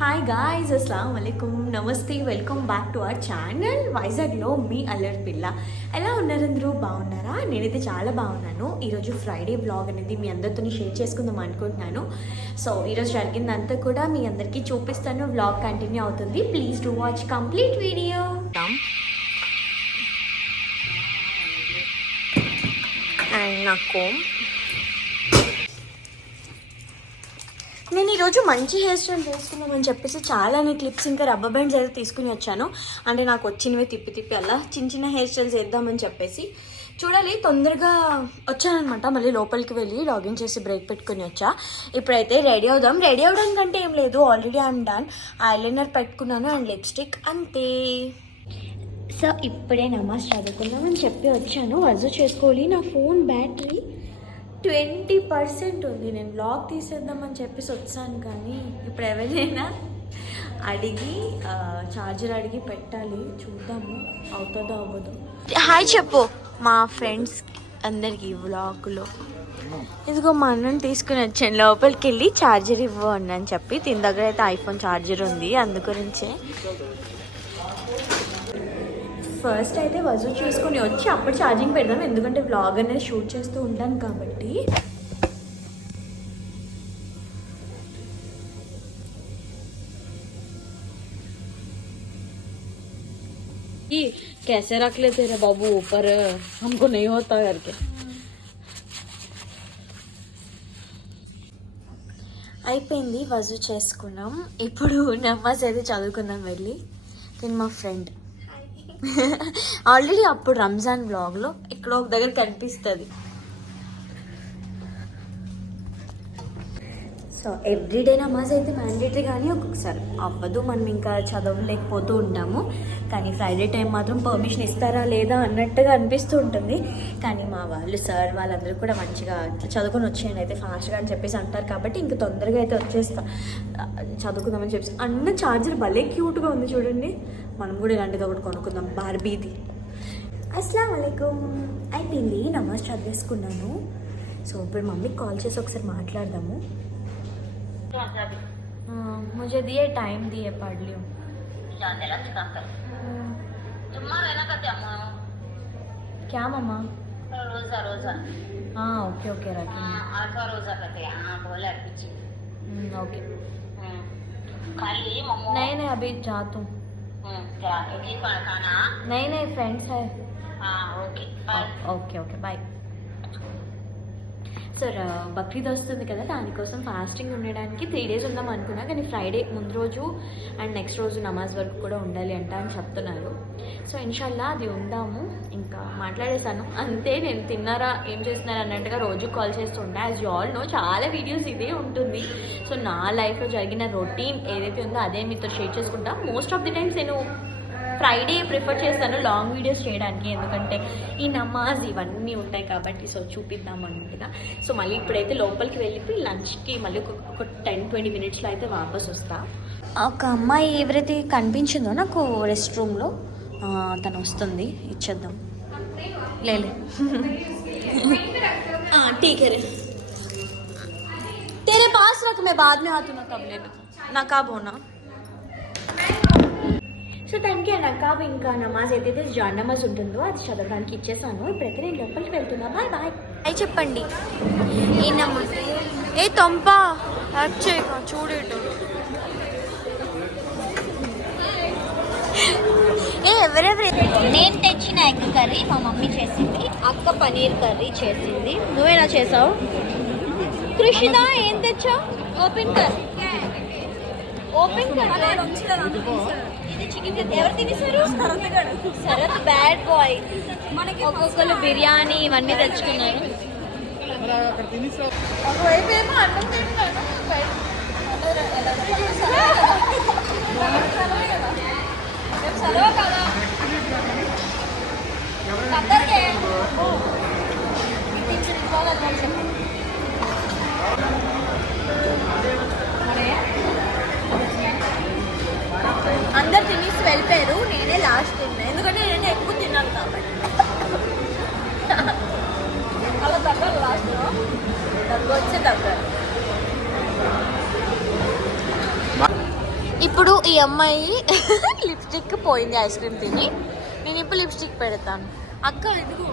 Hi guys, అస్సలాము అలైకుమ్, నమస్తే, welcome back to our channel వైజాగ్లో మీ అల్లరి పిల్ల. ఎలా ఉన్నారు అందరూ? బాగున్నారా? నేనైతే చాలా బాగున్నాను. ఈరోజు ఫ్రైడే బ్లాగ్ అనేది మీ అందరితో షేర్ చేసుకుందాం అనుకుంటున్నాను. సో ఈరోజు జరిగిందంతా కూడా మీ అందరికీ చూపిస్తాను. బ్లాగ్ కంటిన్యూ అవుతుంది. Please do watch complete video. And నాకు నేను ఈరోజు మంచి హెయిర్ స్టైల్ చేసుకుందామని చెప్పేసి చాలానే క్లిప్స్ ఇంకా రబ్బర్ బ్యాండ్స్ అయితే తీసుకుని వచ్చాను. అంటే నాకు వచ్చినవి తిప్పి అలా చిన్న చిన్న హెయిర్ స్టైల్స్ వేద్దామని చెప్పేసి చూడాలి. తొందరగా వచ్చానమాట. మళ్ళీ లోపలికి వెళ్ళి లాగిన్ చేసి బ్రేక్ పెట్టుకుని వచ్చా. ఇప్పుడైతే రెడీ అవుదాం. రెడీ అవడం కంటే ఏం లేదు, ఆల్రెడీ ఐఎమ్ డన్. ఐలైనర్ పెట్టుకున్నాను అండ్ లిప్స్టిక్, అంతే. సో ఇప్పుడే నమాజ్ చదువుకుందామని చెప్పి వచ్చాను. వజూ చేసుకోవాలి. నా ఫోన్ బ్యాటరీ 20% ఉంది. నేను బ్లాగ్ తీసేద్దామని చెప్పేసి వచ్చాను, కానీ ఇప్పుడు ఎవరైనా అడిగి ఛార్జర్ అడిగి పెట్టాలి. చూద్దాము అవుతుందో అవ్వదు. హాయ్ చెప్పు మా ఫ్రెండ్స్ అందరికీ వ్లాగ్లో. ఇదిగో మా అన్నని తీసుకుని వచ్చాను. లోపలికి వెళ్ళి ఛార్జర్ ఇవ్వు అని చెప్పి. దీని దగ్గర అయితే ఐఫోన్ ఛార్జర్ ఉంది, అందు గురించే. ఫస్ట్ అయితే వజూ చేసుకొని వచ్చి అప్పుడు ఛార్జింగ్ పెడదాం, ఎందుకంటే వ్లాగ్ అనేది షూట్ చేస్తూ ఉంటాను కాబట్టి. कैसे रख लेते रे बाबू ऊपर, हमको नहीं होता करके. అయిపోయింది, వజూ చేసుకున్నాం. ఇప్పుడు నమాజ్ అయితే చదువుకుందాం వెళ్ళి. నేను మా ఫ్రెండ్ ఆల్రెడీ అప్పుడు రంజాన్ బ్లాగ్లో ఇక్కడ ఒక దగ్గర కనిపిస్తుంది. సో ఎవ్రీడే నమాజ్ అయితే మ్యాండేటరీ, కానీ ఒక్కొక్కసారి అవ్వదు, మనం ఇంకా చదవలేకపోతూ ఉంటాము. కానీ ఫ్రైడే టైం మాత్రం పర్మిషన్ ఇస్తారా లేదా అన్నట్టుగా అనిపిస్తూ ఉంటుంది. కానీ మా వాళ్ళు సార్ వాళ్ళందరూ కూడా మంచిగా చదువుకొని వచ్చేయండి అయితే ఫాస్ట్గా అని చెప్పేసి అంటారు. కాబట్టి ఇంకా తొందరగా అయితే వచ్చేస్తా చదువుకుందామని చెప్పేసి. అన్న ఛార్జర్ భలే క్యూట్గా ఉంది చూడండి. మనం కూడా ఇలాంటిది ఒకటి కొనుక్కుందాం, బార్బీది. అస్సలాము అలైకుమ్. అయిపోయింది, నమాజ్ చదివేసుకున్నాను. సో ఇప్పుడు మమ్మీకి కాల్ చేసి ఒకసారి మాట్లాడదాము. मुझे दिए टाइम दिए पढ़ लियो. क्या मम्मा? रोजा रोजा. हाँ ओके ओके रखेंगे. 8वां रोजा करते हैं. हाँ बोला पीछे. ओके. खाली मम्मा. नहीं अभी जाता हूँ. क्या इडली खाना? नहीं फ्रेंड्स है. हाँ okay okay okay bye. Sir Bakrid వస్తుంది కదా, దానికోసం ఫాస్టింగ్ ఉండడానికి 3 days ఉందాం అనుకున్నా. కానీ ఫ్రైడే ముందు రోజు అండ్ నెక్స్ట్ రోజు నమాజ్ వరకు కూడా ఉండాలి అంట అని చెప్తున్నారు. సో ఇన్షాల్లా అది ఉందాము. ఇంకా మాట్లాడేశాను అంతే. నేను తిన్నారా ఏం చేస్తున్నారా అన్నట్టుగా రోజు కాల్ చేస్తుంటా. యాజ్ యూ ఆల్ నో చాలా వీడియోస్ ఇదే ఉంటుంది. సో నా లైఫ్లో జరిగిన రొటీన్ ఏదైతే ఉందో అదే మీతో షేర్ చేసుకుంటా. మోస్ట్ ఆఫ్ ది టైమ్స్ నేను ఫ్రైడే ప్రిఫర్ చేస్తాను లాంగ్ వీడియోస్ చేయడానికి, ఎందుకంటే ఈ నమాజ్ ఇవన్నీ ఉంటాయి కాబట్టి. సో చూపిద్దాం అన్నట్టుగా. సో మళ్ళీ ఇప్పుడైతే లోపలికి వెళ్ళిపోయి లంచ్కి మళ్ళీ ఒక 10-20 minutesలో అయితే వాపస్ వస్తా. ఒక అమ్మాయి ఎవరైతే కనిపించిందో నాకు రెస్ట్ రూమ్లో, తను వస్తుంది, ఇచ్చేద్దాం. లేలే ठीक है तेरे पास रख, मैं बाद में आती हूँ कब लेने. नकाब होना. సో దానికి ఆ నకాబ్ ఇంకా నమాజ్ ఏదైతే జాన్ నమాజ్ ఉంటుందో అది చదవడానికి ఇచ్చేసాను. ఇప్పుడైతే నేను లోపలికి వెళ్తున్నా. Bye bye. అయి చెప్పండి. ఏ నమాజ్ ఏ తొంప చూడేటు ఎవరెవరు. నేను తెచ్చిన ఎగ్ కర్రీ మా మమ్మీ చేసింది, అక్క పనీర్ కర్రీ చేసింది. నువ్వేనా చేసావు? కృషిత ఏం తెచ్చావు? ఓపెన్ కర్ ఎవరు తినేసారు? Sarath bad boy. మనకి ఒక్కొక్కరు బిర్యానీ ఇవన్నీ తెచ్చుకున్నారు. ఒకవైపు ఏమో అన్నం తింటున్నాను, సెలవు కదా అందరు తినేసి వెళ్ళిపోయారు. నేనే లాస్ట్ తిన్నా, ఎందుకంటే నేనే ఎక్కువ తిన్నాను కాబట్టి. అలా దగ్గర లాస్ట్లో దగ్గర వచ్చే దగ్గర ఇప్పుడు ఈ అమ్మాయి లిప్స్టిక్ పోయింది ఐస్ క్రీమ్ తిని. నేను ఇప్పుడు లిప్స్టిక్ పెడతాను. అక్క ఎందుకు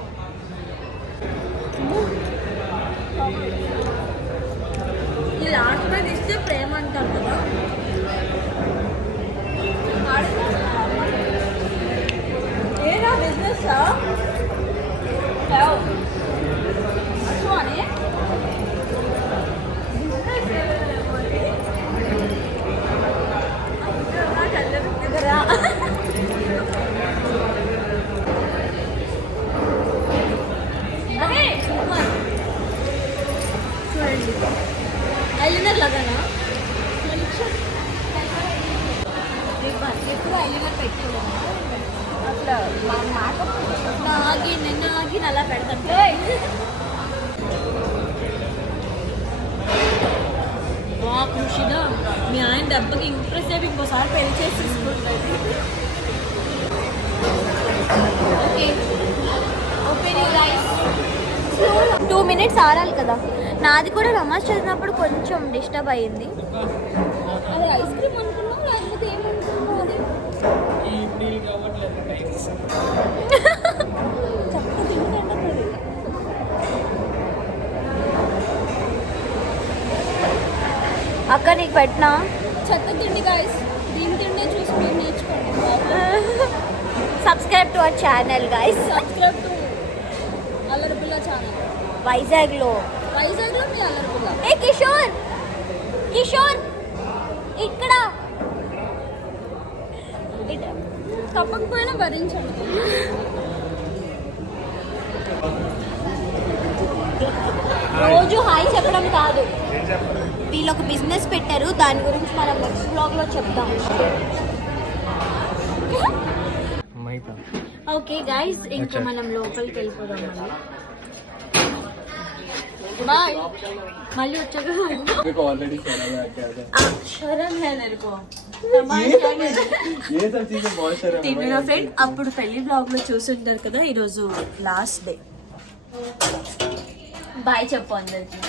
ఈ లాస్ట్ మీద ఇస్తే ప్రేమ అంటారు కదా. ఏనా బిజినెస్ అని చూడండి ఐలైనర్ లాగానా ఎప్పుడు ఐలైనర్ పెట్టుకోలేదు అట్లా నాగి నిన్న ఆగి అలా పెడతాను. ఖుషిగా మీ ఆయన దెబ్బకి ఇంప్రెస్ అయ్యి ఇంకోసారి పెళ్లి చేసి తీసుకుంటుంది. Okay open your eyes. 2 minutes ఆరాలి కదా. నాది కూడా నమాజ్ చదివినప్పుడు కొంచెం డిస్టర్బ్ అయ్యింది. అది ఐస్ క్రీమ్ అనుకున్నావు లేకపోతే ఏమనుకున్నావు? అది అక్క నీకు పెట్టినా చెత్త తిండి గైస్. దీని తిండి చూసి మీరు నేర్చుకోండి. Subscribe to our channel guys. Subscribe to Allaripilla channel వైజాగ్లో మీ అల్లరిపిల్ల. ఏ కిషోర్ ఇక్కడ తప్పకపోయినా భరించండి. రోజు హాయ్ చెప్పడం కాదు, వీళ్ళు ఒక బిజినెస్ పెట్టారు, దాని గురించి మనం నెక్స్ట్ బ్లాగ్లో చెప్దాం. ఓకే గైస్, ఇంకా మనం లోపలికి వెళ్ళిపోదాం. బాయ్. మళ్ళీ వచ్చాక తిన్న ఫ్రెండ్ అప్పుడు పెళ్లి బ్లాగ్ లో చూసుంటారు కదా. ఈరోజు లాస్ట్ డే. బాయ్ చెప్పు అందరికి.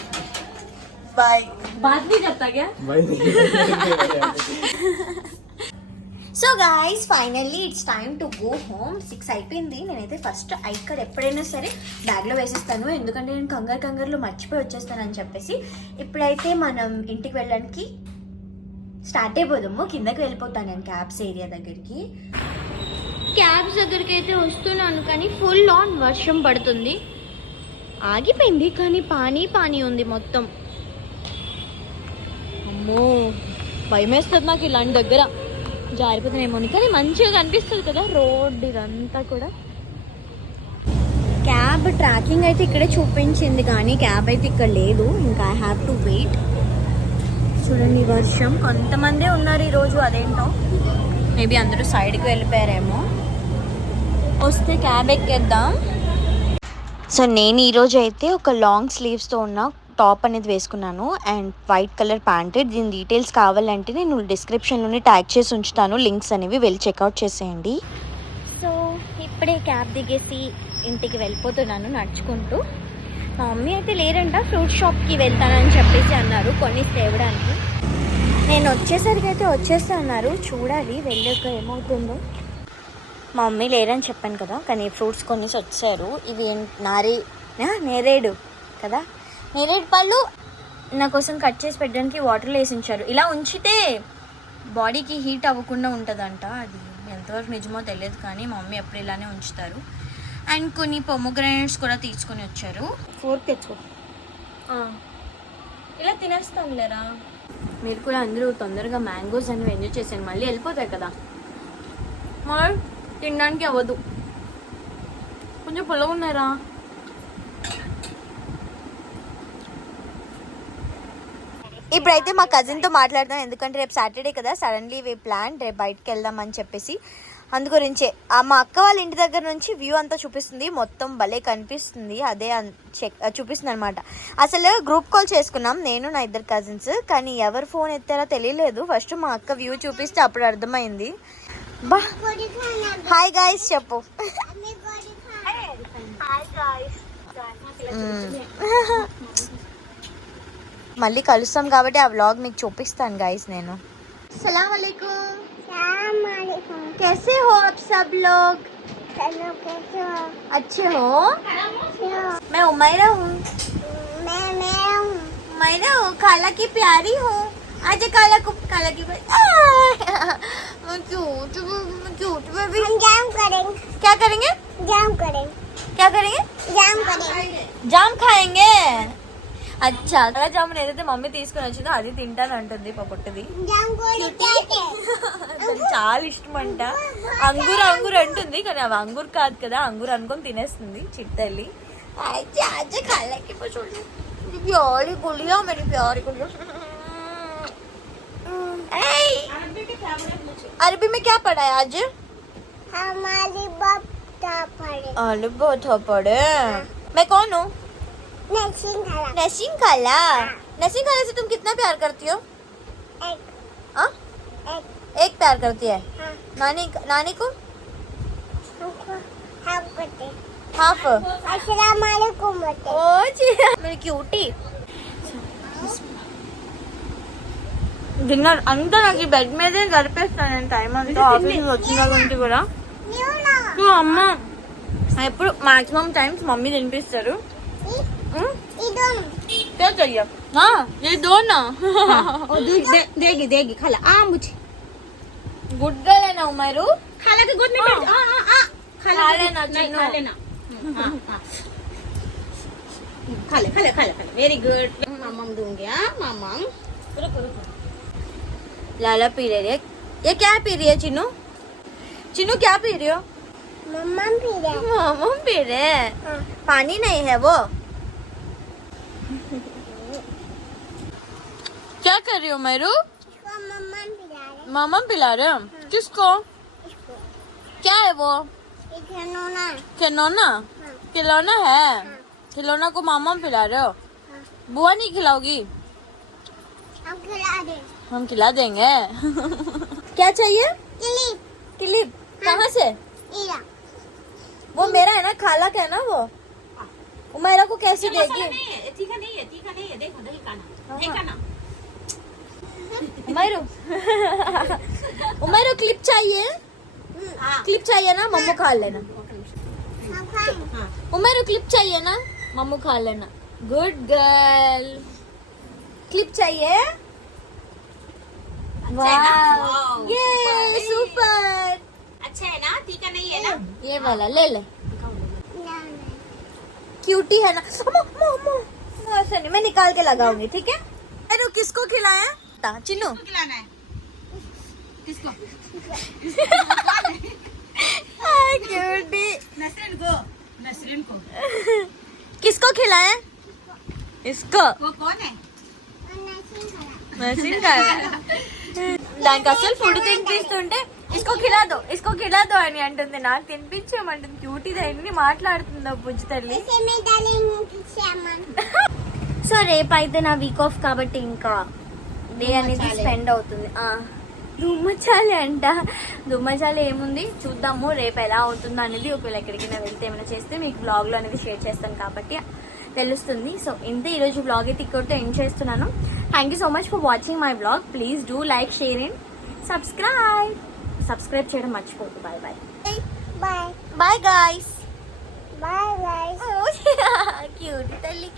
బాయ్. బాత్ भी చెప్తా क्या? So guys finally it's time to go home. 6 అయిపోయింది. నేనైతే ఫస్ట్ ఐకర్ ఎప్పుడైనా సరే బ్యాగ్లో వేసేస్తాను, ఎందుకంటే నేను కంగారులో మర్చిపోయి వచ్చేస్తానని చెప్పేసి. ఇప్పుడైతే మనం ఇంటికి వెళ్ళడానికి స్టార్ట్ అయిపోదాము. కిందకి వెళ్ళిపోతాను నేను క్యాబ్స్ ఏరియా దగ్గరికి. క్యాబ్స్ దగ్గరికి అయితే వస్తున్నాను, కానీ ఫుల్ ఆన్ వర్షం పడుతుంది. ఆగిపోయింది కానీ పానీ ఉంది మొత్తం. అమ్మో భయం వేస్తుంది నాకు ఇలాంటి దగ్గర, జారిపోతున్నాయేమో. కానీ మంచిగా కనిపిస్తుంది కదా రోడ్ ఇదంతా కూడా. క్యాబ్ ట్రాకింగ్ అయితే ఇక్కడే చూపించింది, కానీ క్యాబ్ అయితే ఇక్కడ లేదు. ఇంకా ఐ హ్యావ్ టు వెయిట్. చూడండి వర్షం, కొంతమందే ఉన్నారు ఈరోజు, అదేంటో మేబీ అందరూ సైడ్కి వెళ్ళిపోయారేమో. వస్తే క్యాబ్ ఎక్కేద్దాం. సో నేను ఈరోజు అయితే ఒక లాంగ్ స్లీవ్స్తో ఉన్న టాప్ అనేది వేసుకున్నాను అండ్ వైట్ కలర్ ప్యాంట్. దీని డీటెయిల్స్ కావాలంటే నేను డిస్క్రిప్షన్లోనే ట్యాగ్ చేసి ఉంచుతాను, లింక్స్ అనేవి వెళ్ళి చెక్అవుట్ చేసేయండి. సో ఇప్పుడే క్యాబ్ దిగేసి ఇంటికి వెళ్ళిపోతున్నాను నడుచుకుంటూ. మా మమ్మీ అయితే లేరంట, ఫ్రూట్ షాప్కి వెళ్తానని చెప్పేసి అన్నారు కొన్ని తేవడానికి. నేను వచ్చేసరికి అయితే వచ్చేస్తా అన్నారు, చూడాలి వెళ్ళాక ఏమవుతుందో. మా మమ్మీ లేరని చెప్పాను కదా, కానీ ఫ్రూట్స్ కొన్ని వచ్చారు. ఇవి నేరేడు కదా, నేరేడు పళ్ళు నా కోసం కట్ చేసి పెట్టడానికి వాటర్లో వేసి ఉంచారు. ఇలా ఉంచితే బాడీకి హీట్ అవ్వకుండా ఉంటుందంట. అది ఎంతవరకు నిజమో తెలియదు, కానీ మా మమ్మీ ఎప్పుడు ఇలానే ఉంచుతారు. అండ్ కొన్ని పొమోగ్రానేట్స్ కూడా తీసుకొని వచ్చారు. 4 తెచ్చుకో, ఇలా తినేస్తాను లేరా. మీరు కూడా అందరూ తొందరగా మ్యాంగోస్ అనేవి ఎంజాయ్ చేశాను, మళ్ళీ వెళ్ళిపోతాయి కదా, మరి తినడానికి అవ్వదు. కొంచెం పుల్లగా ఉన్నారా. ఇప్పుడైతే మా కజిన్తో మాట్లాడతాం, ఎందుకంటే రేపు సాటర్డే కదా. సడన్లీ వీ ప్లాన్ రేపు బయటకు వెళ్దాం అని చెప్పేసి. అందుగురించే మా అక్క వాళ్ళ ఇంటి దగ్గర నుంచి వ్యూ అంతా చూపిస్తుంది, మొత్తం భలే కనిపిస్తుంది. అదే చూపిస్తుంది అనమాట. అసలు గ్రూప్ కాల్ చేసుకున్నాం నేను నా 2 కజిన్స్, కానీ ఎవరు ఫోన్ ఎత్తారో తెలియలేదు. ఫస్ట్ మా అక్క వ్యూ చూపిస్తే అప్పుడు అర్థమైంది. బా హాయ్ గాయ్స్ చెప్పు. మళ్ళీ కలుస్తాం కాబట్టి ఆ వ్లాగ్ మీకు చూపిస్తాను గాయ్స్ నేను. सलाम वालेकुम। सलाम वालेकुम। कैसे हो आप सब लोग? चलो कैसे हो? अच्छे हो? अच्छे हो? मैं उमैरा हूँ। मैं हूँ। उमैरा हूँ, खाला की प्यारी हूँ। आजा काला की क्यूट बेबी। हम जाम करेंगे। क्या करेंगे? जाम करेंगे। क्या करेंगे? जाम करेंगे। జామ్ ఖాయేంగే. అచ్చా అలా జామున్ ఏదైతే మమ్మీ తీసుకొని వచ్చిందో అది తింటాను అంటుంది పొట్టుది. जाम कोड़ी చాలా ఇష్టం అంట. అంగూర్ అంటుంది కానీ అవి అంగూర్ కాదు కదా, అంగూర్ అనుకొని తినేస్తుంది చిట్టల్లి. ఆజా ఖాలాకి చూడు ప్యారీ గులియా మేరీ ప్యారీ గులియా. अरबी में क्या पढ़ा है आज? हमारी बाप था पड़े। अरे बहुत पढ़े। मैं कौन हूँ? नसीम खाला। नसीम खाला। नसीम खाला से तुम कितना प्यार करती हो? एक हाँ? एक एक प्यार करती है। हाँ नानी को हमको हम करते। हाफ। अस्सलाम वालेकुम बोलते। ओ जी मेरी क्यूटी. డిన్నర్ అంతా నాకు ఈ బెడ్ మీదే గడిపేస్తాను నేను టైం అంతా ఆఫీస్ నుంచి వచ్చిన గురించి కూడా. न्यूना సో అమ్మ ఎప్పుడు మాక్సిమం టైమ్స్ మమ్మీ తినిపిస్తారు. इधर क्या चाहिए? हाँ ये दो ना. और देगी देगी खाला मुझे गुड गर्ल है ना उमैरू. खाला के गोद में बैठ खाला खा के लेना, गोद- नहीं, चिन्नू. खा लेना खा ले वेरी गुड मम्म दूंगी मम्म रुको लाला पी रही है. ये क्या पी रही है चिन्नू? चिन्नू क्या पी रही हो? मम्मा भी है। मामा पी रहे हैं. हाँ। पानी नहीं है वो. क्या कर रही हो मैरू? इसको मम्मा भी ला रहे। मामा पिला रहे हो. किसको? इसको क्या है वो? इधर नोना। खिलौना. हाँ खिलौना है. खिलौना को मामा पिला रहे हो. हाँ बुआ नहीं खिलाओगी? हम खिला दे। हम खिला देंगे. क्या चाहिए? Clip clip. कहाँ से? इरा वो मेरा है ना, खाला का है ना वो. उमैरा को कैसे देगी? तीखा नहीं है देखो दही खाना उमैरू उमैरू क्लिप चाहिए? क्लिप चाहिए ना, मम्मू खा लेना. हम खाएंगे। उमैरू क्लिप चाहिए ना, मम्मू खा लेना. Good girl. क्लिप चाहिए? वाह ये सुपर. अच्छा है ना तीखा नहीं है ना ये वाला ले ले. ना ना क्यूटी है ना. अम्मा, अम्मा, अम्मा. ऐसे नहीं, मैं निकाल के लगाऊंगी ठीक है. अरे किसको खिलाया? चिन्नू. खिलाना है किसको क्यूटी. नसरीन को किसको खिलाया? इसको. वो कौन है नसीम खाला। దానికి అసలు ఫుడ్ తినిపిస్తుంటే ఇసుకో ఖిలా దో అని అంటుంది. నాకు తినిపించేమంటుంది. క్యూటీ దాన్ని మాట్లాడుతుందో బుజ్జి తల్లి. इसे में डालेंगे सामान। సో రేపు అయితే నా వీక్ ఆఫ్ కాబట్టి ఇంకా డే అనేది స్పెండ్ అవుతుంది. దుమ్మచాలి అంట. దుమ్మచాలి ఏముంది చూద్దాము రేపు ఎలా అవుతుందో అనేది. ఒకవేళ ఎక్కడికైనా వెళ్తే ఏమైనా చేస్తే మీకు బ్లాగ్ లో అనేది షేర్ చేస్తాను కాబట్టి తెలుస్తుంది. సో ఇంతే ఈరోజు బ్లాగ్ అయితే ఇక్కడితో ఎండ్ చేస్తున్నాను. Thank you so much for watching my blog. Please do like, share and subscribe చేయడం మర్చిపోదు. Bye bye. Bye bye guys. Bye bye. Cute తల్లి.